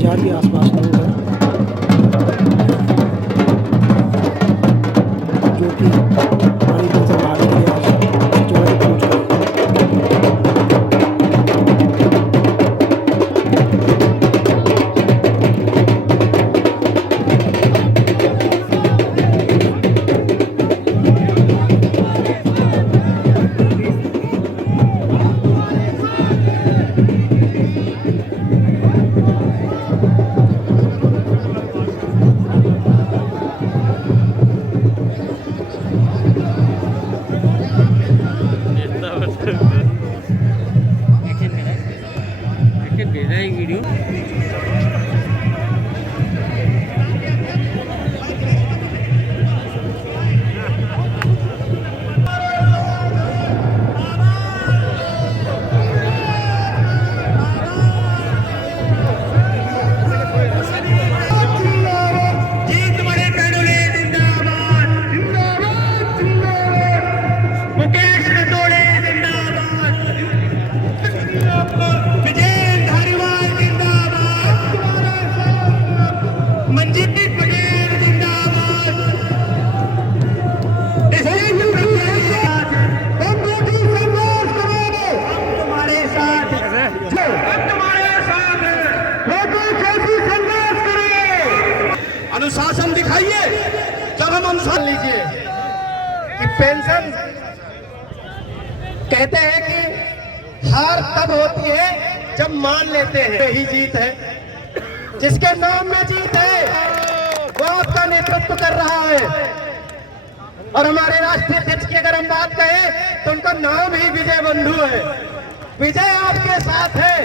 1000 के आसपास लोग हैं जो कि पुरानी पेंशन बहाली के लिए आज जगह पे पहुँच गए। भेजा है वीडियो। अनुशासन दिखाइए। जब हम अनुशासन लीजिए कि पेंशन कहते हैं कि हार तब होती है जब मान लेते हैं यही जीत है। जिसके नाम में जीत है वो आपका नेतृत्व कर रहा है। और हमारे राष्ट्रीय अध्यक्ष की अगर हम बात करें तो उनका नाम ही विजय बंधु है। विजय आपके साथ है।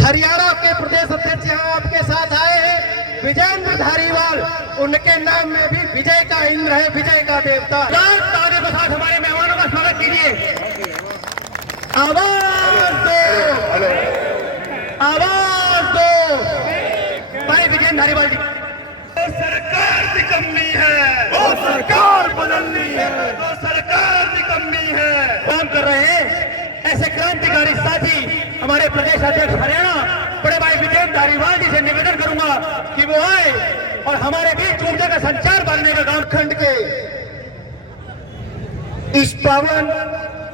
हरियाणा के प्रदेश अध्यक्ष यहाँ आपके साथ आए हैं, विजेंद्र धारीवाल, उनके नाम में भी विजय का इंद्र है, विजय का देवता। तालियों के साथ हमारे मेहमानों का स्वागत कीजिए। आवाज दो, आवाज दो भाई विजेंद्र धारीवाल जी। सरकार निकम्मी है, वो सरकार बदलनी है, वो सरकार निकम्मी है। काम कर रहे हैं ऐसे क्रांतिकारी साथी हमारे प्रदेश अध्यक्ष हरियाणा बड़े भाई विजेंद्र धारीवाल जी से निवेदन करूंगा कि वो आए और हमारे बीच ऊर्जा का संचार बनने का काम। खंड के इस पावन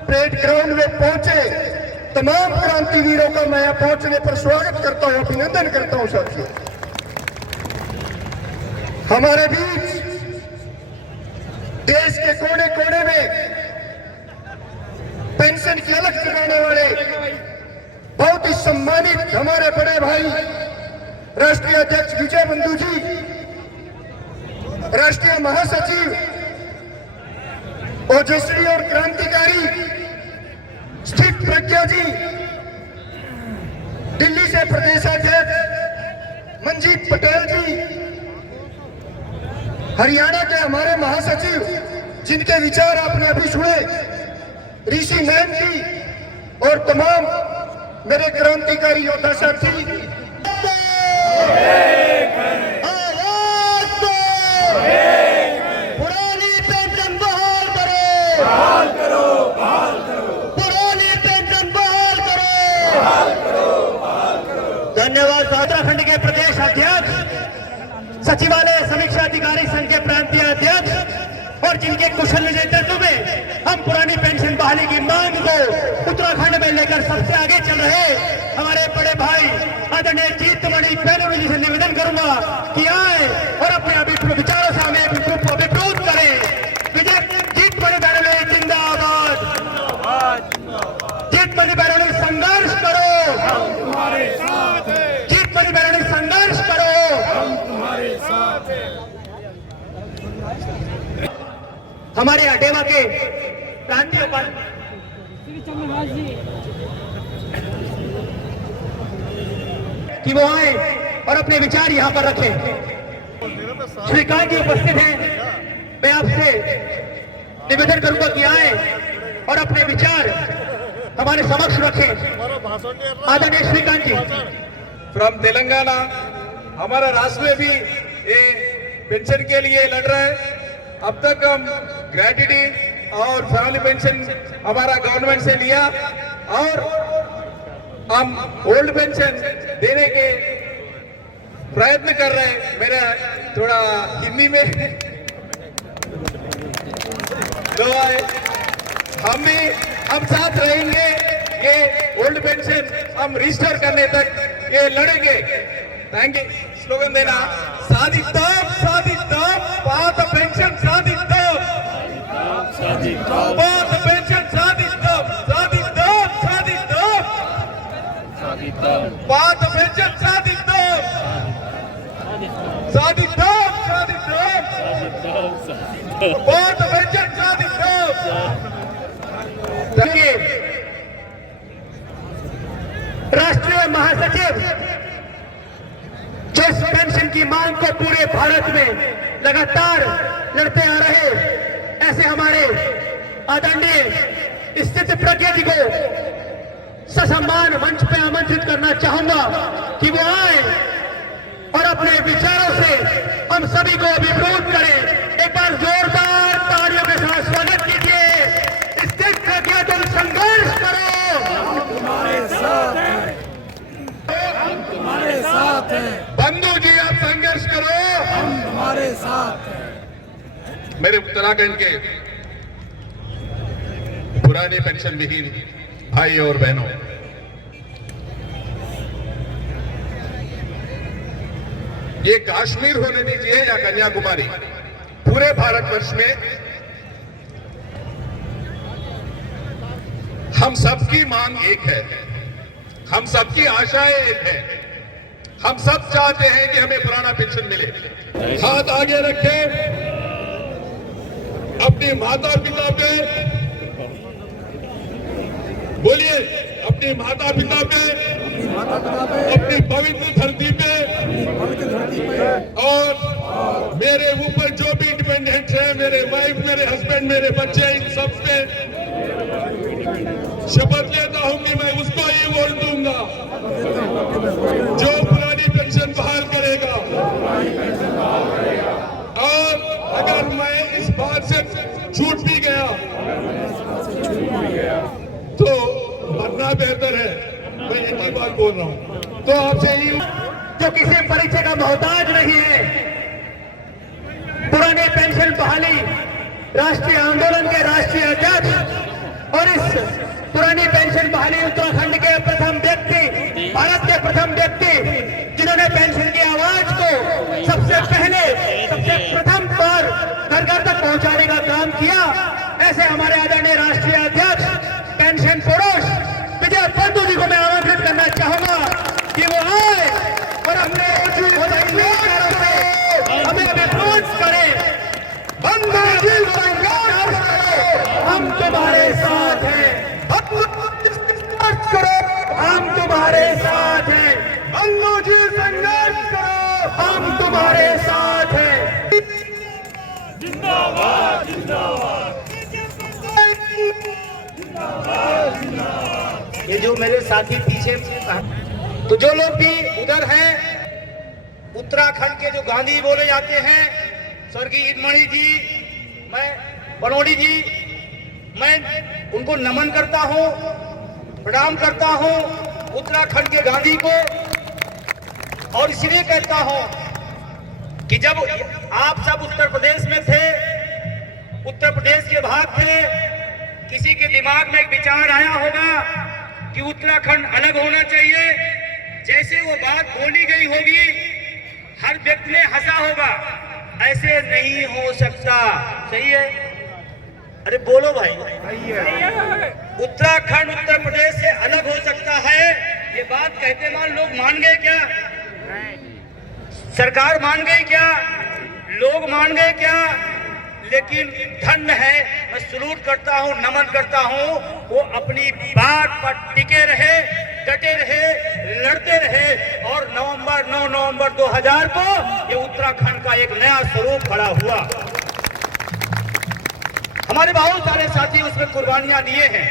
परेड ग्राउंड में पहुंचे तमाम क्रांतिवीरों का मैं पहुंचने पर स्वागत करता हूं, अभिनंदन करता हूं। साथियों, हमारे बीच देश के कोने कोने में पेंशन की अलग जगाने वाले बहुत ही सम्मानित हमारे बड़े भाई राष्ट्रीय अध्यक्ष विजय बंधु जी, राष्ट्रीय महासचिव ओजस्वी और क्रांतिकारी स्थित प्रज्ञा जी, दिल्ली से प्रदेशाध्यक्ष मंजीत पटेल जी, हरियाणा के हमारे महासचिव जिनके विचार आपने अभी सुने, ऋषि नैन जी और तमाम मेरे क्रांतिकारी योद्धा साथी। आवाज दो, पुरानी पेंशन बहाल करो, बहाल करो, बहाल करो, पुरानी पेंशन बहाल करो, बहाल करो, बहाल करो। धन्यवाद। उत्तराखंड के प्रदेश अध्यक्ष, सचिवालय समीक्षा अधिकारी संघ के प्रांतीय अध्यक्ष और जिनके कुशल नेतृत्व में हम पुरानी पेंशन बहाली की मांग को उत्तराखंड में लेकर सबसे आगे चल रहे हमारे बड़े भाई आदरणीय जीतमणि पैनोली जी से निवेदन करूंगा कि आए और अपने विचारों से हमें अभिप्रेत करें। जीतमणि पैनोली जिंदाबाद, जीतमणि पैनोली संघर्ष करो, हम तुम्हारे साथ हैं, जीतमणि पैनोली संघर्ष करो, हम तुम्हारे साथ हैं। हमारे अडेवा के प्रांतीय कि वो आए और अपने विचार यहाँ पर रखें। श्रीकांत जी उपस्थित हैं, मैं आपसे निवेदन करूंगा कि आए और अपने विचार हमारे समक्ष रखें। आदरणीय श्रीकांत जी फ्रॉम तेलंगाना, हमारा राष्ट्र में भी ये पेंशन के लिए लड़ रहा है। अब तक हम ग्रेट्युटी और फैमिली पेंशन हमारा गवर्नमेंट से लिया और हम ओल्ड पेंशन देने के प्रयत्न कर रहे हैं। मेरा थोड़ा हिंदी में तो हम साथ रहेंगे। ये ओल्ड पेंशन हम रिस्टोर करने तक ये लड़ेंगे। Thank you. स्लोगन देना, साधितम साधितम पात पेंशन साधितम, पात पेंशन साधितम साधितम साधितम, पात पेंशन साधितम साधितम साधितम, पात पेंशन साधितम। राष्ट्रीय महासचिव जिस पेंशन की मांग को पूरे भारत में लगातार लड़ते आ रहे, ऐसे हमारे आदरणीय स्थित प्रज्ञ जी को ससम्मान मंच पे आमंत्रित करना चाहूंगा कि वो आए और अपने विचारों से हम सभी को अभिभूत करें। एक बार जोरदार तालियों के साथ स्वागत कीजिए। स्थित प्रज्ञ, तुम संघर्ष करो, हमारे साथ हैं। बंधु जी आप संघर्ष करो, हम हमारे साथ हैं। मेरे उत्तराखंड के पुराने पेंशन विहीन भाई और बहनों, ये कश्मीर होने दीजिए या कन्याकुमारी, पूरे भारतवर्ष में हम सबकी मांग एक है, हम सबकी आशाएं एक है। हम सब चाहते हैं कि हमें पुराना पेंशन मिले। हाथ आगे रखें, अपने माता पिता पे बोलिए, अपने माता पिता पे, अपनी पवित्र धरती पे और मेरे ऊपर जो भी डिपेंडेंट है, मेरे वाइफ, मेरे हस्बैंड, मेरे बच्चे, इन सब पे शपथ लेता हूं कि मैं उसको ही वोट दूंगा जो पुरानी पेंशन बहाल करेगा। और अगर मैं इस बात से छूट भी गया तो मरना बेहतर है। मैं एक ही बात बोल रहा हूं, तो आपसे ही जो किसी परिचय का मोहताज नहीं है। पुराने पेंशन बहाली राष्ट्रीय आंदोलन के राष्ट्रीय अध्यक्ष और इस पुरानी पेंशन बहाली उत्तराखंड के प्रथम व्यक्ति, भारत के प्रथम व्यक्ति जिन्होंने पेंशन की आवाज को सबसे पहले, सबसे प्रथम पर घर घर तक पहुंचाने का काम किया, ऐसे हमारे आदरणीय राष्ट्रीय अध्यक्ष पेंशन पुरुष विजय बंधु जी को मैं आमंत्रित करना चाहूंगा कि वो आए और अपने हमें अभिभूत करें। बंधु जी संघर्ष करो, हम तुम्हारे साथ हैं। संघर्ष करो, हम तुम्हारे साथ हैं। बंधु जी संघर्ष करो, हम तुम्हारे साथ हैं। जिंदाबाद जिंदाबाद। ये जो मेरे साथी पीछे, तो जो लोग भी उधर हैं, उत्तराखंड के जो गांधी बोले जाते हैं, स्वर्गीय ईदमणि जी, मैं बनोड़ी जी, मैं उनको नमन करता हूं, प्रणाम करता हूं उत्तराखंड के गांधी को। और इसलिए कहता हूं कि जब आप सब उत्तर प्रदेश में थे, उत्तर प्रदेश के भाग थे, किसी के दिमाग में एक विचार आया होगा कि उत्तराखंड अलग होना चाहिए। जैसे वो बात बोली गई होगी, हर व्यक्ति ने हंसा होगा, ऐसे नहीं हो सकता। सही है? अरे बोलो भाई। उत्तराखंड उत्तर प्रदेश से अलग हो सकता है, ये बात कहते मान लोग मान गए क्या? सरकार मान गई क्या? लोग मान गए क्या? लेकिन धन्य है, मैं सलूट करता हूं, नमन करता हूं, वो अपनी बात पर टिके रहे, डटे रहे, लड़ते रहे और 9 नवंबर 2000 को ये उत्तराखंड का एक नया स्वरूप खड़ा हुआ। हमारे बहुत सारे साथी उसमें कुर्बानियां दिए हैं।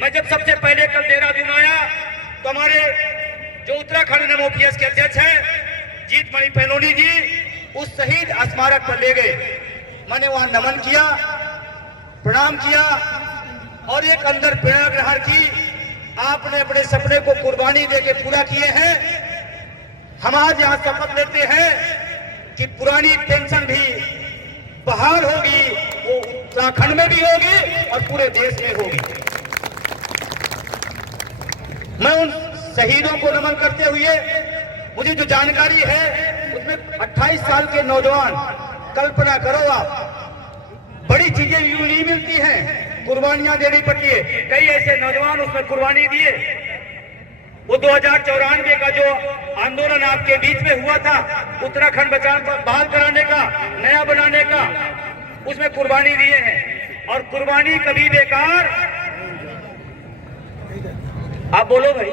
मैं जब सबसे पहले कल देहरादून आया तो हमारे जो उत्तराखंड एमओपीएस के अध्यक्ष हैं जीतमणि पैलोनी जी, उस शहीद स्मारक पर ले गए। मैंने वहां नमन किया, प्रणाम किया और एक अंदर प्रेरणा ग्रहण की। आपने अपने सपने को कुर्बानी देके पूरा किए हैं। हम आज यहाँ शपथ लेते हैं कि पुरानी पेंशन भी बहाल होगी, वो उत्तराखंड में भी होगी और पूरे देश में होगी। मैं उन शहीदों को नमन करते हुए, मुझे जो जानकारी है उसमें 28 साल के नौजवान, कल्पना करो आप, बड़ी चीजें यूं नहीं मिलती हैं, कुर्बानियां देनी पड़ती है। कई ऐसे नौजवान उसमें कुर्बानी दिए। वो 2094 का जो आंदोलन आपके बीच में हुआ था, उत्तराखंड बहाल कराने का, नया बनाने का, उसमें कुर्बानी दिए हैं। और कुर्बानी कभी बेकार, आप बोलो भाई।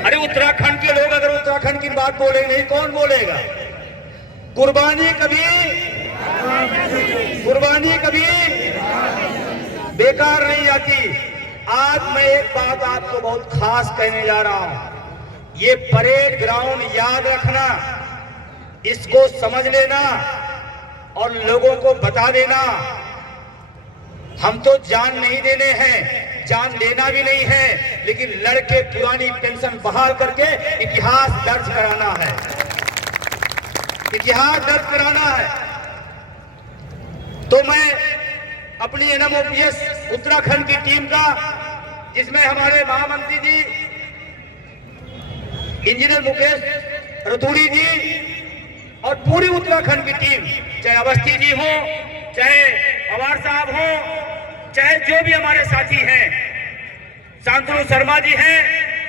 अरे उत्तराखंड के लोग अगर उत्तराखंड की बात बोले नहीं, कौन बोलेगा? कुर्बानी कभी बेकार नहीं जाती। आज मैं एक बात आपको बहुत खास कहने जा रहा हूं। ये परेड ग्राउंड याद रखना, इसको समझ लेना और लोगों को बता देना। हम तो जान नहीं देने हैं, जान लेना भी नहीं है, लेकिन लड़के पुरानी पेंशन बहाल करके इतिहास दर्ज कराना है, इतिहास दर्ज कराना है। तो मैं अपनी NMOPS उत्तराखंड की टीम का, जिसमें हमारे महामंत्री जी इंजीनियर मुकेश रतूड़ी जी और पूरी उत्तराखंड की टीम, चाहे अवस्थी जी हो, चाहे पवार साहब हो, चाहे जो भी हमारे साथी हैं, शांतनु शर्मा जी हैं,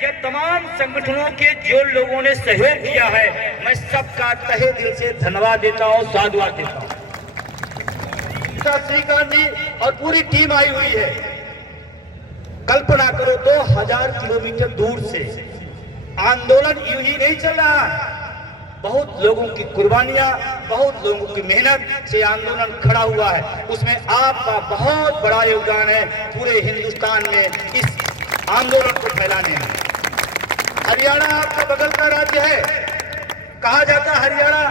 या तमाम संगठनों के जो लोगों ने सहयोग किया है, मैं सबका तहे दिल से धन्यवाद देता हूं, साधुवाद देता हूं। श्रीकांत जी और पूरी टीम आई हुई है। कल्पना करो 2000 किलोमीटर दूर से आंदोलन यूं ही नहीं चल रहा। बहुत लोगों की कुर्बानियां, बहुत लोगों की मेहनत से आंदोलन खड़ा हुआ है। उसमें आपका बहुत बड़ा योगदान है पूरे हिंदुस्तान में इस आंदोलन को फैलाने में। हरियाणा आपका बगल का राज्य है, कहा जाता है हरियाणा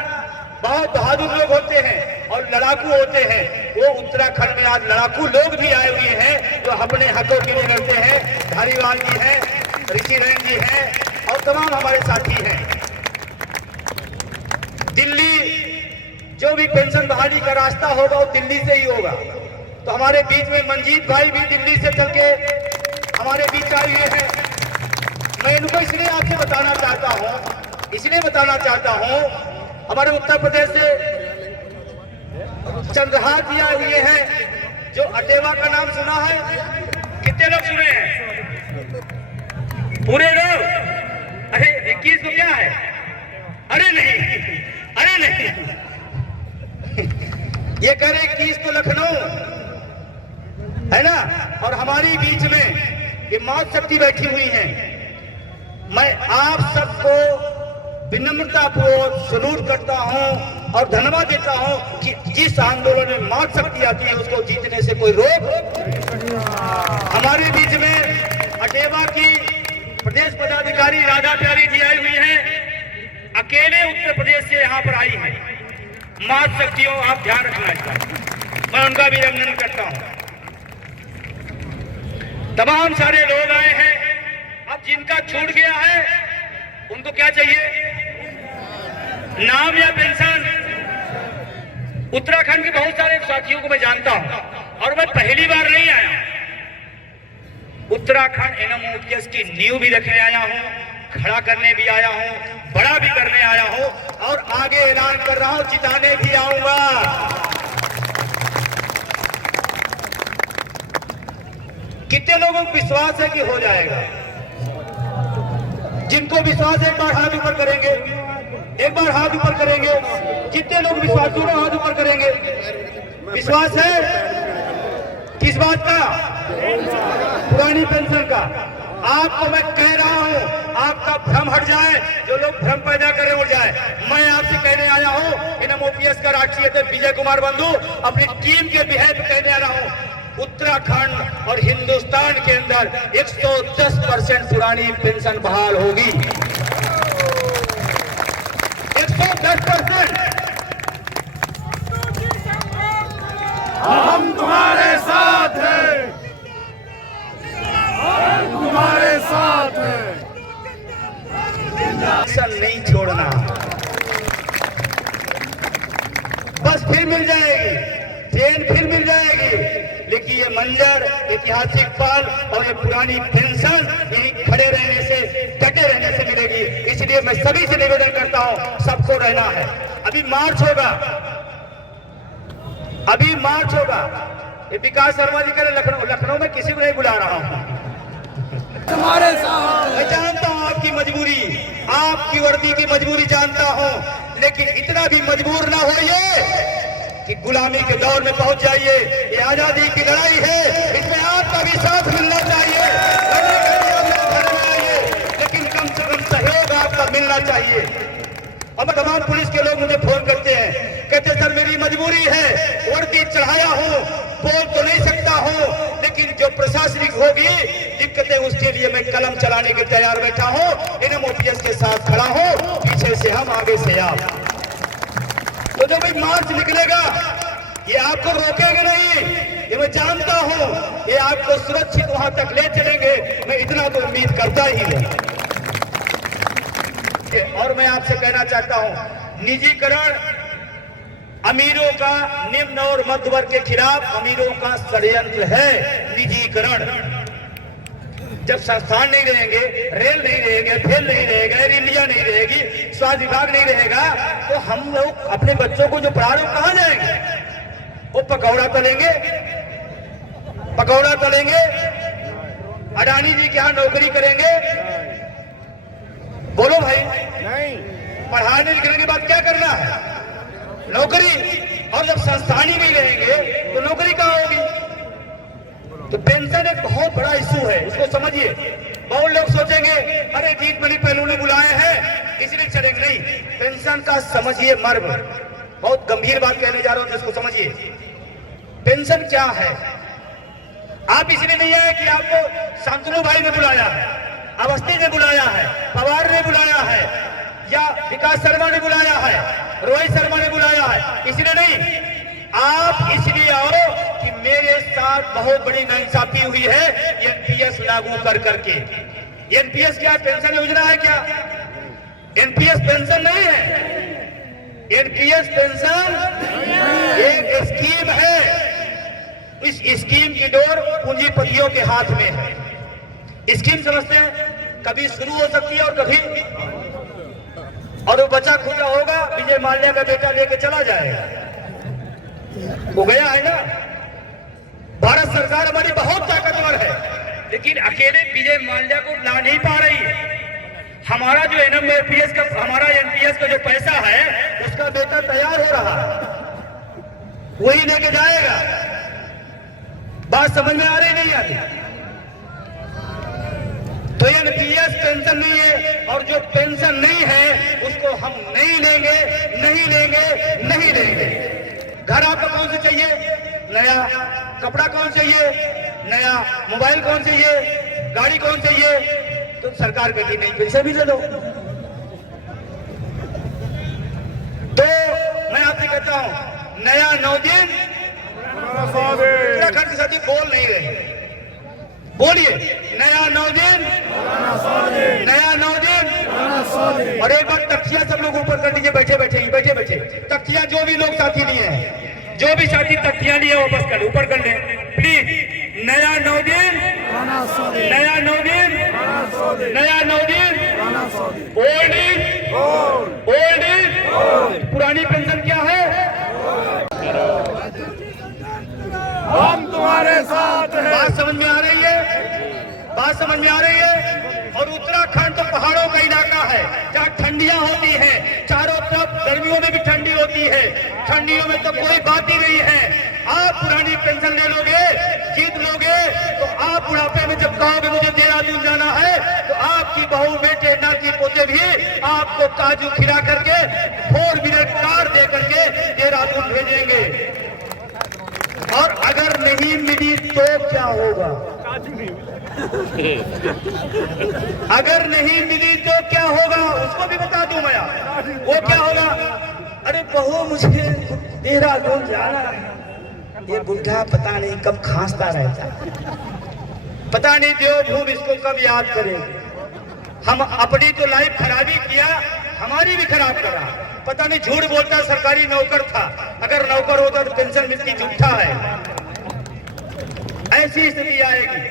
बहुत बहादुर लोग होते हैं और लड़ाकू होते हैं। वो उत्तराखंड में आज लड़ाकू लोग भी आए हुए हैं जो अपने हकों के लिए लड़ते हैं। धारीवाल जी हैं, ऋषि रैन जी हैं और तमाम हमारे साथी हैं। दिल्ली जो भी पेंशन बहाली का रास्ता होगा वो दिल्ली से ही होगा। तो हमारे बीच में मंजीत भाई भी दिल्ली से चल के हमारे बीच आए हुए हैं। मैं इनको इसलिए आपसे बताना चाहता हूं, हमारे उत्तर प्रदेश से चंद्रहार जी आए हुए हैं, जो अटेवा का नाम सुना है? कितने लोग सुने हैं? पूरे लोग? अरे 21 को क्या है? अरे नहीं ये कह रहे 21 को लखनऊ है ना। और हमारी बीच में ये मात शक्ति बैठी हुई है। मैं आप सबको विनम्रतापूर्वक सलूट करता हूं और धन्यवाद देता हूं कि जिस आंदोलन में मात शक्ति आती है उसको जीतने से कोई रोक। हमारे बीच में अटेवा की प्रदेश पदाधिकारी राधा प्यारी जी आई हुई हैं, अकेले उत्तर प्रदेश से यहाँ पर आई है। मात शक्तियों, आप ध्यान रखना चाहिए, मैं उनका भी अभिनंदन करता हूं। तमाम सारे लोग आए हैं। अब जिनका छूट गया है उनको क्या चाहिए? नाम या पेंशन? उत्तराखंड के बहुत सारे साथियों को मैं जानता हूं और मैं पहली बार नहीं आया। उत्तराखंड NMOPS की नींव भी रखने आया हूं, खड़ा करने भी आया हूं, बड़ा भी करने आया हूं और आगे ऐलान कर रहा हूं, जिताने भी आऊंगा। कितने लोगों को विश्वास है कि हो जाएगा? जिनको विश्वास है एक बार हाथ ऊपर करेंगे, एक बार हाथ ऊपर करेंगे। जितने लोग विश्वास, दोनों हाथ ऊपर करेंगे। विश्वास है किस बात का? पुरानी पेंशन का। आपको मैं कह रहा हूं, आपका भ्रम हट जाए, जो लोग भ्रम पैदा करे उड़ जाए। मैं आपसे कहने आया हूं, NMOPS का राष्ट्रीय अध्यक्ष विजय कुमार बंधु अपनी टीम के बिहाफ पे कहने आ रहा हूं, उत्तराखंड और हिंदुस्तान के अंदर 110% पुरानी पेंशन बहाल होगी। 110%। हम तुम्हारे साथ हैं, हम तुम्हारे मिल जाएगी, ट्रेन फिर मिल जाएगी, लेकिन ये मंजर, ऐतिहासिक पल और ये पुरानी पेंशन यही खड़े रहने से, डटे रहने से मिलेगी। इसलिए मैं सभी से निवेदन करता हूं, सबको रहना है। अभी मार्च होगा, अभी मार्च होगा। ये विकास शर्मा जी कह रहे लखनऊ में किसी को नहीं बुला रहा हूं। हमारे साथ मैं जानता हूं आपकी मजबूरी, आपकी वर्दी की मजबूरी जानता हूं, लेकिन इतना भी मजबूर ना होइए कि गुलामी के दौर में पहुंच जाइए। ये आजादी की लड़ाई है, इसमें आपका भी साथ मिलना चाहिए। घर में आइए, लेकिन कम से कम सहयोग आपका मिलना चाहिए। अब तमाम पुलिस के लोग मुझे फोन करते हैं, कहते सर मेरी मजबूरी है, वर्दी चढ़ाया हूं, बोल तो नहीं सकता हूं, लेकिन जो प्रशासनिक होगी दिक्कतें, उसके लिए मैं कलम चलाने के तैयार बैठा हूं, NMOPS के साथ खड़ा हूं, पीछे से हम आगे से आप। तो जो भी मार्च निकलेगा ये आपको रोकेंगे नहीं, ये मैं जानता हूं, ये आपको सुरक्षित वहां तक ले चलेंगे, मैं इतना तो उम्मीद करता ही हूं। और मैं आपसे कहना चाहता हूं, निजीकरण अमीरों का, निम्न और मध्य वर्ग के खिलाफ अमीरों का षड्यंत्र है। निजीकरण, जब संस्थान नहीं रहेंगे, रेल नहीं रहेंगे, खेल नहीं रहेगा, एयर इंडिया नहीं रहेगी, स्वास्थ्य विभाग नहीं रहेगा, तो हम लोग अपने बच्चों को जो पढ़ा रहे हो कहां जाएंगे? वो पकौड़ा तलेंगे, पकौड़ा तलेंगे, अडानी जी के यहां नौकरी करेंगे। बोलो भाई, नहीं, पढ़ाने लिखने के बाद क्या करना है? नौकरी। और जब संस्थानी नहीं रहेंगे तो नौकरी कहां होगी? तो पेंशन एक बहुत बड़ा इशू है, इसको समझिए। बहुत लोग सोचेंगे अरे जीत मनी पहलू ने बुलाए हैं इसलिए चलेंगे, नहीं। पेंशन का समझिए मर्म, बहुत गंभीर बात कहने जा रहा हूं, जिसको समझिए। पेंशन क्या है? आप इसलिए नहीं आए कि आपको शांतनु भाई ने बुलाया है, अवस्थी ने बुलाया है, पवार ने बुलाया है, या विकास शर्मा ने बुलाया है, रोहित शर्मा ने बुलाया है, इसलिए नहीं। आप इसलिए आओ कि मेरे साथ बहुत बड़ी नाइंसाफी हुई है एनपीएस लागू कर करके। एनपीएस क्या पेंशन योजना है क्या? एनपीएस पेंशन नहीं है। एनपीएस पेंशन एक स्कीम है। इस स्कीम की डोर पूंजीपतियों के हाथ में है। स्कीम समझते हैं, कभी शुरू हो सकती है और कभी, और वो बचा खुचा होगा, विजय माल्या का बेटा लेके चला जाएगा। वो गया है ना। भारत सरकार हमारी बहुत ताकतवर है, लेकिन अकेले विजय माल्या को ला नहीं पा रही है। हमारा जो एनएमओपीएस का, हमारा एनपीएस का जो पैसा है, उसका बेटा तैयार हो रहा है, वही लेके जाएगा। बात समझ में आ रही नहीं आती? तो एनपीएस पेंशन नहीं है, और जो पेंशन नहीं है उसको हम नहीं लेंगे, नहीं लेंगे, नहीं लेंगे। घर आपको कौन से चाहिए? नया। कपड़ा कौन चाहिए? नया। मोबाइल कौन चाहिए? गाड़ी कौन चाहिए? तो सरकार कहती नहीं, पैसे भी दे दो। तो मैं आपसे कहता हूं, नया 9 दिन उत्तराखंड के साथी बोल नहीं रहे, बोलिए नया 9 दिन, नया 9 दिन। और एक बार तख्तियां सब लोग ऊपर कर दीजिए, बैठे बैठे ही, बैठे बैठे तख्तियां, जो भी लोग साथी लिए हैं, जो भी साथी तख्तियां लिए वापस कर, ऊपर कर लें प्लीज। नया 9 दिन, नया 9 दिन, नया 9 दिन, ओल्ड इज ओल्ड इज। पुरानी पेंशन क्या है? हम तुम्हारे साथ हैं। बात समझ में आ रही है? बात समझ में आ रही है? और उत्तराखंड तो पहाड़ों का इलाका है, जहाँ ठंडियां होती हैं, चारों तरफ गर्मियों में भी ठंडी होती है, ठंडियों में तो कोई बात ही नहीं है। आप पुरानी पेंशन ले लोगे, जीत लोगे, तो आप बुढ़ापे में जब कहोगे मुझे देहरादून जाना है, तो आपकी बहू, बेटे, नाती, पोते भी आपको काजू खिला करके 4 व्हीलर कार दे करके देहरादून भेजेंगे। और अगर नहीं मिली तो क्या होगा? अगर नहीं मिली तो क्या होगा, उसको भी बता दूं मैं। वो क्या होगा? अरे बहू मुझे देहरादून जाना है, ये बुढ़ा पता नहीं कब खांसता रहता, पता नहीं देवभूमि इसको कब याद करेगी। हम अपनी तो लाइफ खराबी किया, हमारी भी खराब करा, पता नहीं झूठ बोलता है, सरकारी नौकर था। अगर नौकर होता तो पेंशन मिलती, झूठा है। ऐसी स्थिति आएगी,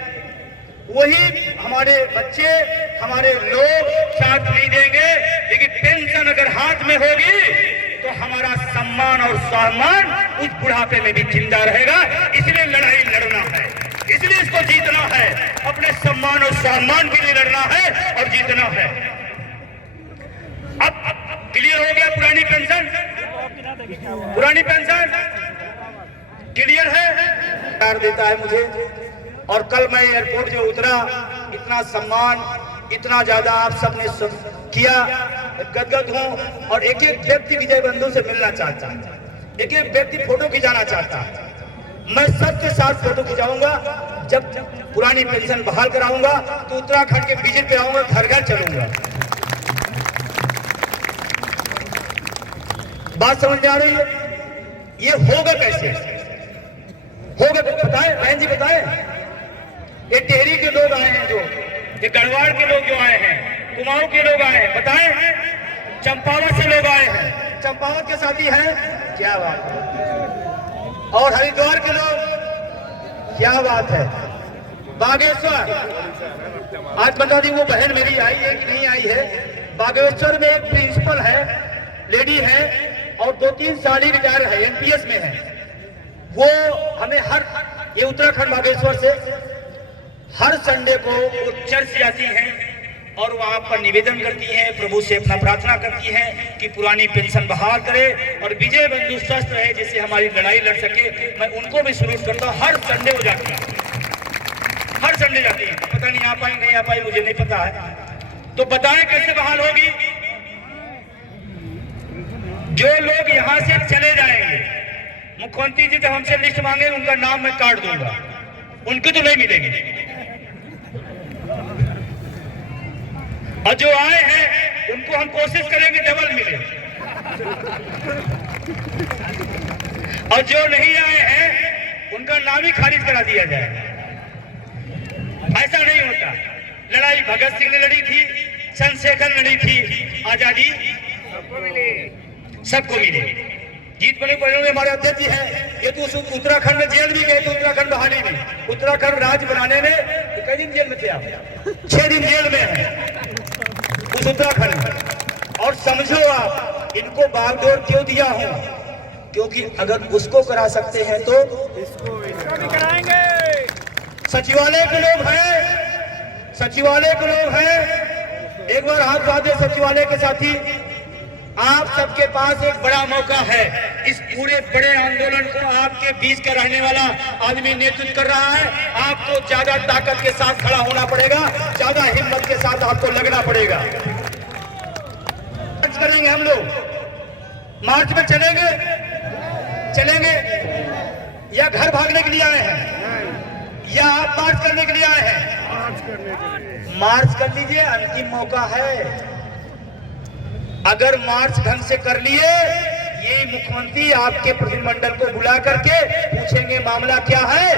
वही हमारे बच्चे, हमारे लोग साथ नहीं देंगे। लेकिन पेंशन अगर हाथ में होगी तो हमारा सम्मान और सम्मान उस बुढ़ापे में भी जिंदा रहेगा। इसलिए लड़ाई लड़ना है, इसलिए इसको जीतना है। अपने सम्मान और सम्मान के लिए लड़ना है और जीतना है। अब क्लियर हो गया पुरानी पेंशन, पुरानी पेंशन क्लियर है। प्यार देता है मुझे, और कल मैं एयरपोर्ट जो उतरा, इतना सम्मान, इतना ज्यादा आप सबने किया, गदगद हूं। और एक एक व्यक्ति विजय बंधु से मिलना चाहता, एक एक व्यक्ति फोटो खिंचाना चाहता। मैं सबके साथ फोटो खिंचाऊंगा। जब पुरानी पेंशन बहाल कराऊंगा तो उत्तराखंड के विजिट पे आऊंगा, घर घर चलूंगा। बात समझ में आ रही है? ये होगा कैसे? होगा बताएं बहन जी, बताएं। ये टेहरी के लोग आए हैं, जो ये गढ़वाल के लोग जो आए हैं, कुमाऊं के लोग आए हैं, बताएं। चंपावत से लोग आए हैं, चंपावत के साथी हैं, क्या बात है। और हरिद्वार के लोग, क्या बात है। बागेश्वर, आज बता दी वो बहन मेरी आई है कि नहीं आई है। बागेश्वर में एक प्रिंसिपल है, लेडी है, और 2-3 साल ही रिटायर है, एनपीएस में है। वो हमें ये उत्तराखंड बागेश्वर से हर संडे को वो चर्च जाती हैं और वहां पर निवेदन करती हैं, प्रभु से अपना प्रार्थना करती हैं कि पुरानी पेंशन बहाल करे और विजय बंधु स्वस्थ रहे, जिससे हमारी लड़ाई लड़ सके। मैं उनको भी शुरू करता हूँ। हर संडे वो जाती है, हर संडे जाती है। पता नहीं आ पाई नहीं आ पाई, मुझे नहीं पता है। तो बताएं कैसे बहाल होगी। जो लोग यहाँ से चले जाएंगे, मुख्यमंत्री जी जब हमसे लिस्ट मांगे उनका नाम मैं काट दूंगा, उनकी तो नहीं मिलेगी। और जो आए हैं उनको हम कोशिश करेंगे डबल मिले, और जो नहीं आए हैं उनका नाम ही खारिज करा दिया जाए। ऐसा नहीं होता। लड़ाई भगत सिंह ने लड़ी थी, चंद्रशेखर लड़ी थी, आजादी सबको मिले। जीत बने पड़े हमारे अध्यक्ष जी हैं, ये तो उत्तराखंड में जेल भी गए थे। उत्तराखंड बहाली में, उत्तराखंड राज्य बनाने में कई दिन जेल में थे आप? 6 दिन जेल में है उस उत्तराखंड में। और समझो आप, इनको बागडोर क्यों दिया हूं? क्योंकि अगर उसको करा सकते हैं तो इसको भी कराएंगे। सचिवालय के लोग हैं, सचिवालय के लोग हैं। एक बार हाथ उठा दे सचिवालय के साथी। आप सबके पास एक बड़ा मौका है। इस पूरे बड़े आंदोलन को आपके बीच का रहने वाला आदमी नेतृत्व कर रहा है। आपको ज्यादा ताकत के साथ खड़ा होना पड़ेगा, ज्यादा हिम्मत के साथ आपको लगना पड़ेगा। मार्च करेंगे हम लोग, मार्च में चलेंगे, चलेंगे या घर भागने के लिए आए हैं, या आप मार्च करने के लिए आए हैं? मार्च कर लीजिए, अंतिम मौका है। अगर मार्च ढंग से कर लिए, ये मुख्यमंत्री आपके प्रतिनिधिमंडल को बुला करके पूछेंगे मामला क्या है,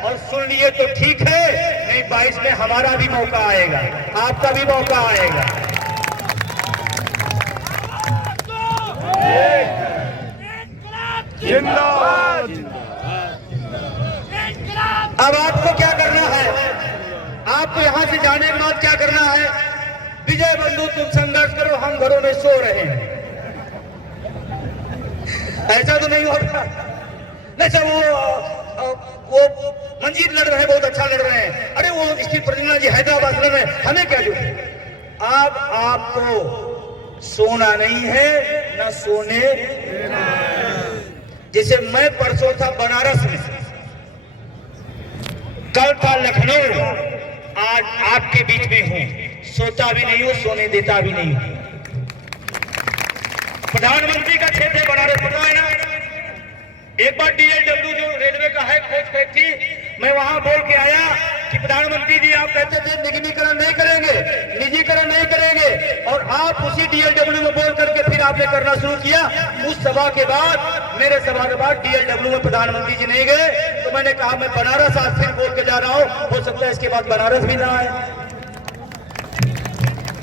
और सुन लिए तो ठीक है, नहीं 22 में हमारा भी मौका आएगा, आपका भी मौका आएगा। अब आपको क्या करना है? आपको यहां से जाने के बाद क्या करना है? विजय बंधु तुम संघर्ष करो, हम घरों में सो रहे हैं। ऐसा तो नहीं होगा। नहीं सर, वो मंजीत लड़ रहे हैं, बहुत अच्छा लड़ रहे हैं। अरे वो स्थित प्रतिनिधि जी हैदराबाद लड़ रहे हैं, हमें क्या जरूरत? अब आपको सोना नहीं है, ना सोने। जैसे मैं परसों था बनारस में, कल था लखनऊ, आज आपके बीच में हूं। सोता भी नहीं हूं, सोने देता भी नहीं हूं। प्रधानमंत्री का क्षेत्र है बनारस, पता है ना? एक बार DLW जो रेलवे का है खोज फैक्ट्री, मैं वहां बोल के आया कि प्रधानमंत्री जी आप कहते थे निगमीकरण नहीं करेंगे, निजीकरण नहीं करेंगे, और आप उसी DLW में बोल करके फिर आपने करना शुरू किया। उस सभा के बाद, मेरे सभा के बाद DLW में प्रधानमंत्री जी नहीं गए, तो मैंने कहा मैं बनारस आज फिर बोल के जा रहा हूं, हो सकता है इसके बाद बनारस भी ना आए।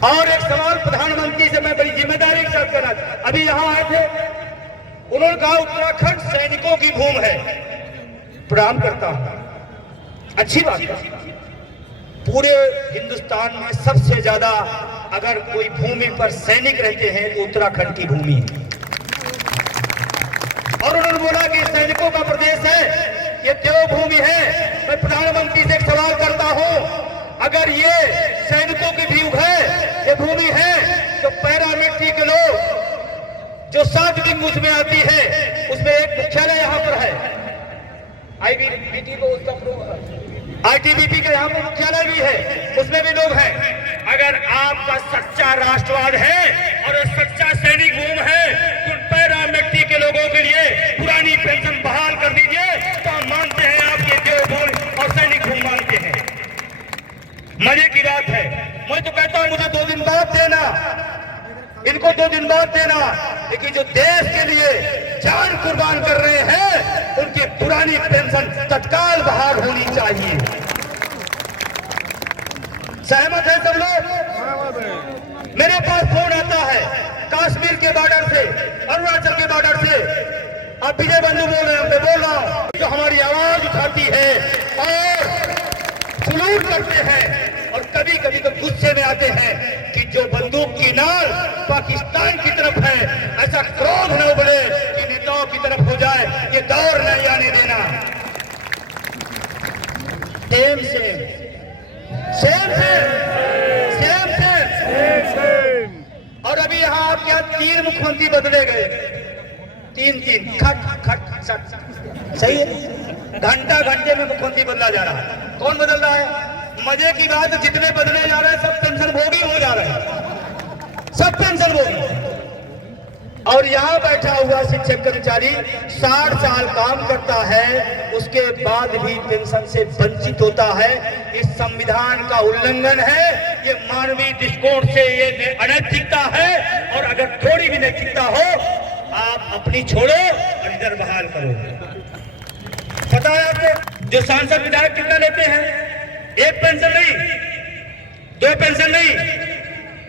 और एक सवाल प्रधानमंत्री से मैं बड़ी जिम्मेदारी के साथ करना, अभी यहाँ आए थे, उन्होंने कहा उत्तराखंड सैनिकों की भूमि है। प्रणाम करता हूं, अच्छी बात है। पूरे हिंदुस्तान में सबसे ज्यादा अगर कोई भूमि पर सैनिक रहते हैं तो उत्तराखंड की भूमि है। और उन्होंने बोला कि सैनिकों का प्रदेश है, ये देवभूमि है। मैं प्रधानमंत्री से एक सवाल करता हूं, अगर ये सैनिकों की भूमि है तो पैरामिलिट्री के लोग जो 7 विंग उसमें आती है, उसमें एक मुख्यालय यहाँ पर है, ITBP का यहाँ पर मुख्यालय भी है, उसमें भी लोग हैं। अगर आपका सच्चा राष्ट्रवाद है और सच्चा सैनिक भूमि है तो पैरामिलिट्री के लोगों के लिए पुरानी पेंशन बहाल कर दीजिए, तो हम मानते हैं आप ये देवभूमि और सैनिक भूमि मानते हैं। मजे की बात है। मैं तो कहता हूं मुझे 2 दिन बाद देना, इनको 2 दिन बाद देना, लेकिन जो देश के लिए जान कुर्बान कर रहे हैं उनकी पुरानी पेंशन तत्काल बहाल होनी चाहिए। सहमत है सब लोग? मेरे पास फोन आता है कश्मीर के बॉर्डर से, अरुणाचल के बॉर्डर से, आप विजय बंधु बोल रहे हैं, मैं बोल रहा हूं, जो हमारी आवाज उठाती है और सलूट करते हैं और कभी कभी तो गुस्से में आते हैं कि जो बंदूक की नाल पाकिस्तान की तरफ है, ऐसा क्रोध न उबले कि नेताओं की तरफ हो जाए, ये दौर नहीं आने देना। Same same same same same same. और अभी यहाँ आपके यहाँ 3 मुख्यमंत्री बदले गए, 3 खट खट सट, सही है। घंटे में मुख्यमंत्री बदला जा रहा है। कौन बदल रहा है? मजे की बात, जितने बदले जा रहे हैं सब पेंशन भोगी हो जा रहे हैं, सब पेंशन भोगी। और यहाँ बैठा हुआ शिक्षक कर्मचारी 60 साल काम करता है, उसके बाद भी पेंशन से वंचित होता है। इस संविधान का उल्लंघन है, ये मानवीय दृष्टिकोण से ये अनैतिकता है। और अगर थोड़ी भी नैतिकता हो, आप अपनी छोड़ो और इधर बहाल करो। पता है आपको जो सांसद विधायक कितना लेते हैं? 1 पेंशन नहीं, 2 पेंशन नहीं,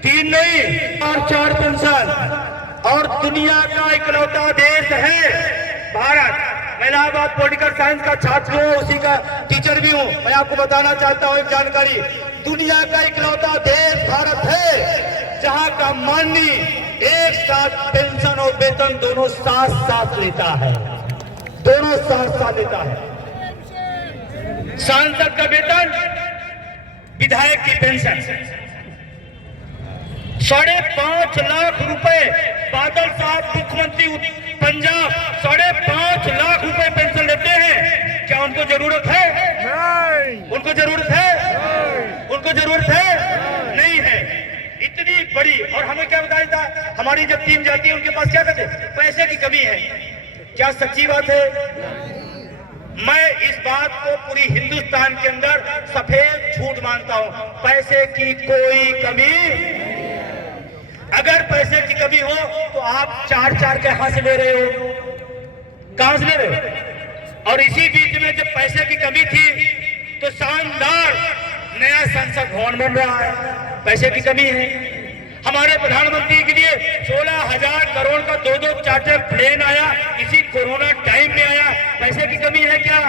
3 नहीं और 4 पेंशन। और दुनिया का इकलौता देश है भारत। मैं इलाहाबाद पॉलिटिकल साइंस का छात्र हूँ, उसी का टीचर भी हूँ। मैं आपको बताना चाहता हूँ एक जानकारी, दुनिया का इकलौता देश भारत है जहाँ का माननीय एक साथ पेंशन और वेतन दोनों साथ साथ लेता है, दोनों साथ साथ लेता है। सांसद का वेतन, विधायक की पेंशन, 5.5 लाख रुपए। बादल साहब मुख्यमंत्री पंजाब 5.5 लाख रुपए पेंशन लेते हैं। क्या उनको जरूरत है? नहीं। उनको जरूरत है? नहीं। उनको जरूरत है? नहीं है। इतनी बड़ी, और हमें क्या बताया था, हमारी जब टीम जाती है उनके पास क्या कहते हैं? पैसे की कमी है। क्या सच्ची बात है? मैं इस बात को पूरी हिंदुस्तान के अंदर सफेद झूठ मानता हूं, पैसे की कोई कमी। अगर पैसे की कमी हो तो आप 4 के हाथ से ले रहे हो, कहां से ले रहे हो? और इसी बीच में जब पैसे की कमी थी तो शानदार नया संसद भवन बन रहा है, पैसे की कमी है। हमारे प्रधानमंत्री के लिए 16,000 करोड़ का 2 चार्टर प्लेन आया, इसी कोरोना टाइम में आया। पैसे की कमी है क्या?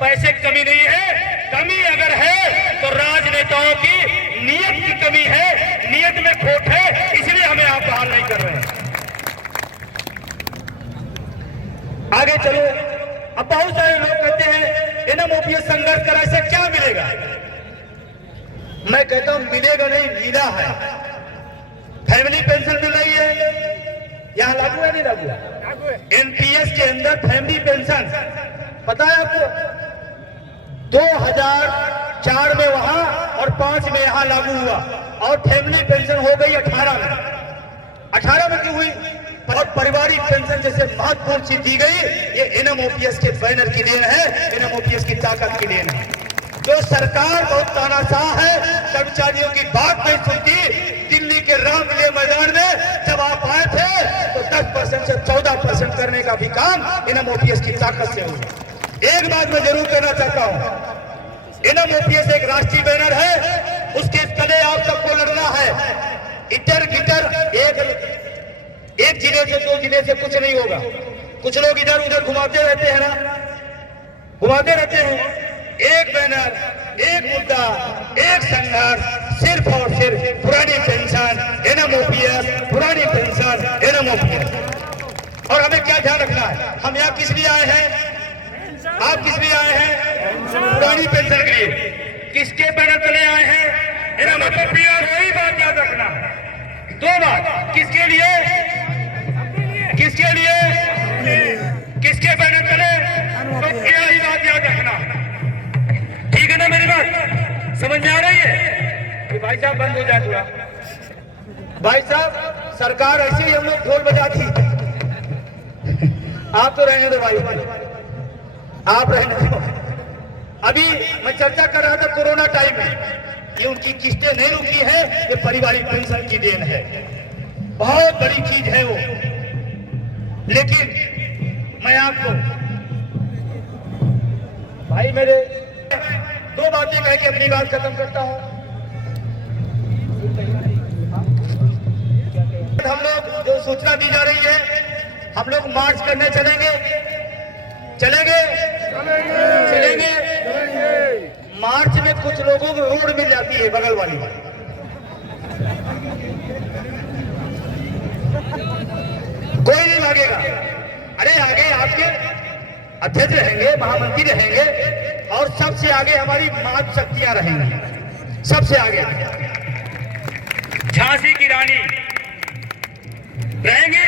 पैसे की कमी नहीं है। कमी अगर है तो राजनेताओं की नियत की कमी है, नियत में खोट है, इसलिए हमें आप बहाल नहीं कर रहे हैं। आगे चलो। अब बहुत सारे लोग कहते हैं एनएमओपीएस संघर्ष करा, इससे क्या मिलेगा? मैं कहता हूं मिलेगा नहीं, मिला है। फैमिली पेंशन मिल रही है, यहां लागू है नहीं लागू है? एनपीएस के अंदर फैमिली पेंशन, पता है आपको, 2004 में वहां और 5 में यहां लागू हुआ। और फैमिली पेंशन हो गई 18 में। 18 में क्यों हुई? और पारिवारिक पेंशन जैसे महत्वपूर्ण चीज दी गई, ये एनएमओपीएस के बैनर की देन है, एनएमओपीएस की ताकत की देन है। जो सरकार बहुत तानाशाह है, कर्मचारियों की बात नहीं सुनती। दिल्ली के रामलीला मैदान में जब आप आए थे तो 10% से 14% करने का भी काम एनएमओपीएस की ताकत से हुआ। एक बात मैं जरूर कहना चाहता हूं, एनएमओपीएस एक राष्ट्रीय बैनर है, उसके तले आप सबको लड़ना है। इटर गिटर एक जिले से दो जिले से कुछ नहीं होगा। कुछ लोग इधर उधर घुमाते रहते हैं ना, घुमाते रहते हैं। एक बैनर, एक मुद्दा, एक संघर्ष, सिर्फ और सिर्फ पुरानी पेंशन एनएमओपीएस, पुरानी पेंशन एनएमओपीएस। और हमें क्या ध्यान रखना है, हम यहाँ किस लिए आए हैं, आप किस लिए आए हैं? पुरानी पेंशन के लिए। किसके बैनर तले आए हैं? एनएमओपीएस। वही बात याद रखना। दो बात, किसके लिए, किसके लिए, किसके बैनर तले, तो यही बात याद रखना। ठीक है ना, मेरी बात समझ में आ रही है? कि भाई साहब बंद हो जाए थोड़ा। भाई साहब, सरकार ऐसे ही हम लोग ढोल बजाती, आप तो रहने दो भाई, आप रहने दो। अभी मैं चर्चा कर रहा था कोरोना टाइम में, ये उनकी किस्तें नहीं रुकी है, ये पारिवारिक पेंशन की देन है, बहुत बड़ी चीज है वो। लेकिन मैं आपको भाई मेरे दो बातें कह के अपनी बात खत्म करता हूं। हम लोग जो सूचना दी जा रही है, हम लोग मार्च करने चलेंगे, चलेंगे, चलेंगे। मार्च में कुछ लोगों को रोड मिल जाती है बगल वाली, कोई नहीं भागेगा। अरे आगे आपके अध्यक्ष रहेंगे, महामंत्री रहेंगे, और सबसे आगे हमारी मातृ शक्तियां रहेंगी, सबसे आगे झांसी की रानी रहेंगे।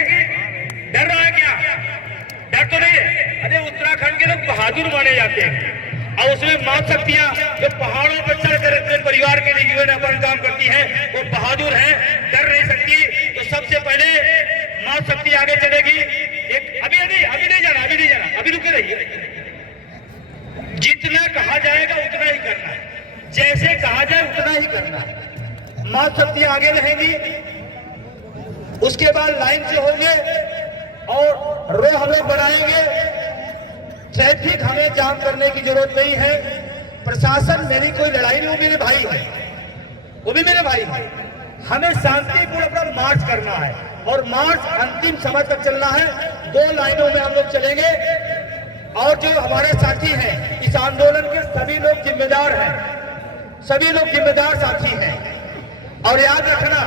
डर रहा है क्या? डर तो नहीं है। अरे उत्तराखंड के लोग बहादुर माने जाते हैं, और उसमें मातृ शक्तियां जो पहाड़ों पर चढ़कर अपने परिवार के लिए जीवन अपन काम करती है, वो बहादुर है, डर नहीं सकती। तो सबसे पहले मातृ शक्ति आगे चलेगी। एक अभी नहीं जाना, अभी नहीं जाना, अभी रुके रहिए। जितना कहा जाएगा उतना ही करना है, जैसे कहा जाए उतना ही करना है। मातृ शक्तियां आगे रहेंगी, उसके बाद लाइन से होंगे और रो हम लोग बढ़ाएंगे। ट्रैफिक हमें जाम करने की जरूरत नहीं है। प्रशासन मेरी कोई लड़ाई नहीं, वो मेरे भाई है, वो भी मेरे भाई है। हमें शांतिपूर्ण अपना मार्च करना है, और मार्च अंतिम समय तक चलना है। दो लाइनों में हम लोग चलेंगे, और जो हमारे साथी हैं इस आंदोलन के, सभी लोग जिम्मेदार हैं, सभी लोग जिम्मेदार साथी हैं। और याद रखना,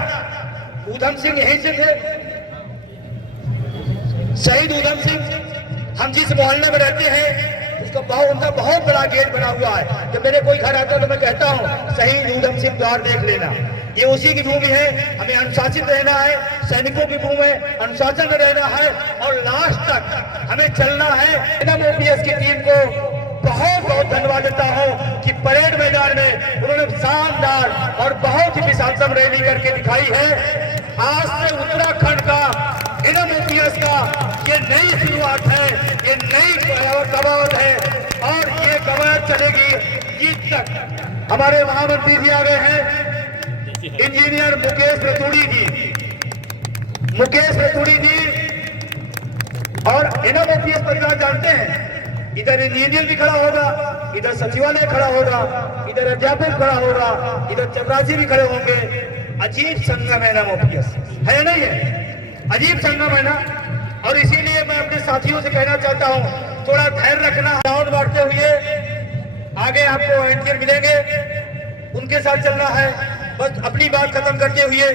ऊधम सिंह यहीं से थे, शहीद ऊधम सिंह। हम जिस मोहल्ले में रहते हैं उनका बहुत बड़ा गेट बना हुआ है। जब मेरे कोई घर आता है तो मैं कहता हूँ शहीद ऊधम सिंह द्वार देख लेना, ये उसी की भूमि है। हमें अनुशासित रहना है, सैनिकों की भूमि है, अनुशासन में रहना है, और लास्ट तक हमें चलना है। एनएमओपीएस की टीम को बहुत बहुत धन्यवाद देता हूँ कि परेड मैदान में उन्होंने शानदार और बहुत ही विशालतम रैली करके दिखाई है। आज से उत्तराखंड का एनएमओपीएस का ये नई शुरुआत है, ये नई कवायद है, और ये कवायद चलेगी जीत तक। हमारे महामंत्री जी आ गए हैं, इंजीनियर मुकेश रतूड़ी जी, मुकेश रतूड़ी जी। और एनएमओपीएस परिवार जानते हैं, इधर इंजीनियर भी खड़ा होगा, इधर सचिवालय खड़ा होगा, इधर अध्यापक खड़ा होगा, इधर चपरासी भी खड़े होंगे। अजीब संगम है एनएमओपीएस, है नहीं है? अजीब संगम है ना। और इसीलिए मैं अपने साथियों से कहना चाहता हूं, थोड़ा धैर्य रखना। राउंड बांटते हुए आगे आपको वॉलंटियर मिलेंगे, उनके साथ चलना है। बस अपनी बात खत्म करते हुए,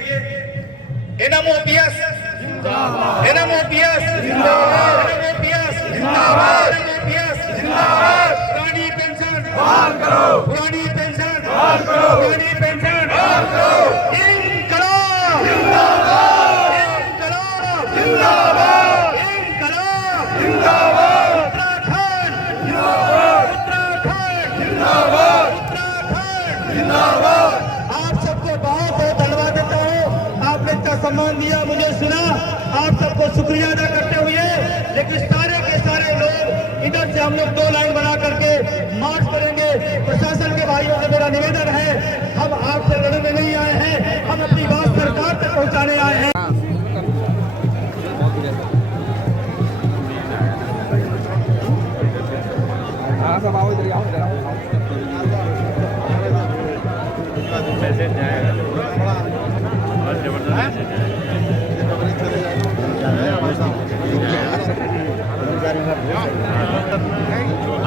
एनएमओपीएस जिंदाबाद, एनएमओपीएस जिंदाबाद, एनएमओपीएस जिंदाबाद, एनएमओपीएस जिंदाबाद। पुरानी पेंशन बहाल करो, पुरानी पेंशन बहाल करो, पुरानी पेंशन बहाल करो। इंकलाब जिंदाबाद, इंकलाब जिंदाबाद, इंकलाब जिंदाबाद। उत्तराखंड जिंदाबाद, उत्तराखंड जिंदाबाद, उत्तराखंड जिंदाबाद। आप सबको बहुत बहुत धन्यवाद देता हूँ, आपने इतना सम्मान दिया, मुझे सुना, आप सबको शुक्रिया अदा करते हुए। लेकिन सारे के सारे लोग इधर से हम लोग दो लाइन बना करके मार्च करेंगे। प्रशासन के भाइयों से मेरा निवेदन है, हम आपसे लड़ने नहीं आए हैं, हम अपनी बात सरकार तक पहुंचाने आए हैं। सब आओ इधर आओ, इधर आओ। मैसेज जाएगा बहुत जबरदस्त मैसेज है।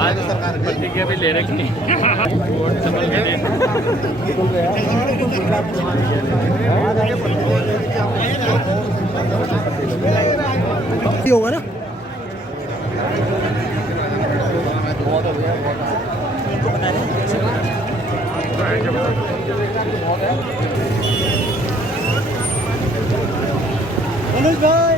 आज प्रतिज्ञा भी ले रखी वोट संभल के दिन ये होगा ना मनोज भाई